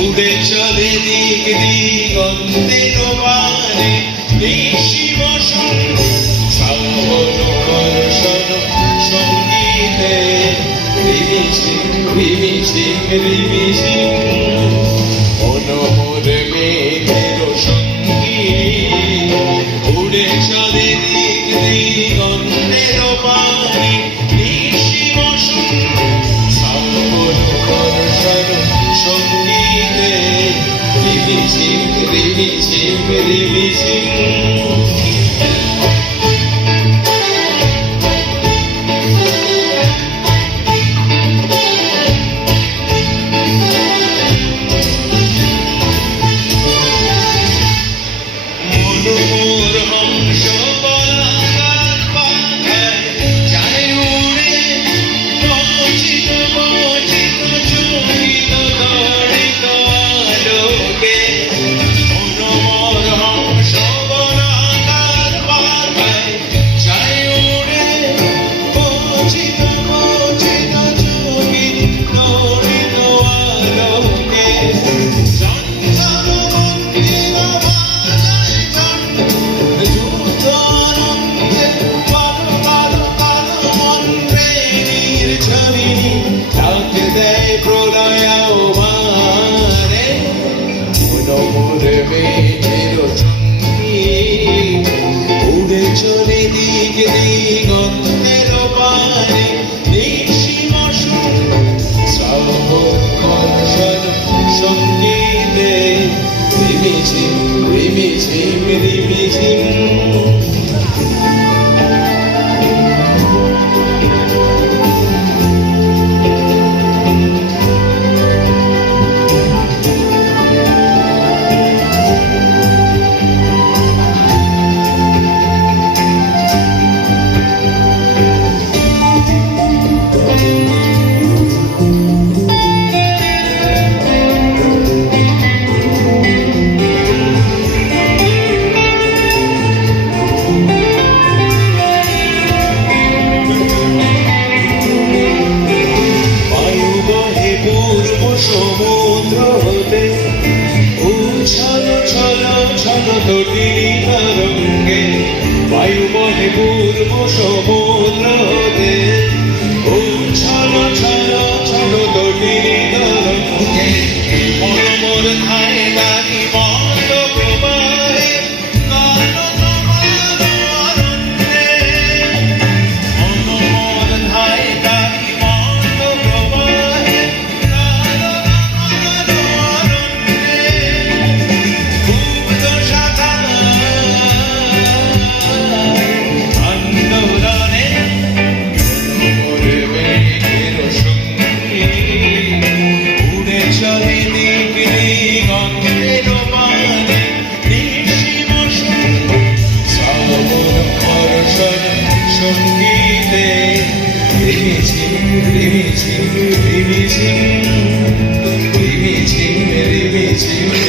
উড়ে চলে দিক দিগন্তের বানে নিশি বসন শ্রাবণ বর্ষণ সঙ্গীতে। রিমিঝিম রিমিঝিম রিমিঝিম মনোহর চলে দিক দিগন্তের পানে নিশিম শ্রাবণ সঙ্গীতে রিমিঝিম রিমিঝিম রিমিঝিম সমুদ্র হতে উছল ছল ছল তটিনী তরঙ্গে বায়ু বহে পূর্ব সমুদ্র দিতে রিমিঝিম রিমিঝিম রিমিঝিম রিমিঝিম রিমিঝিম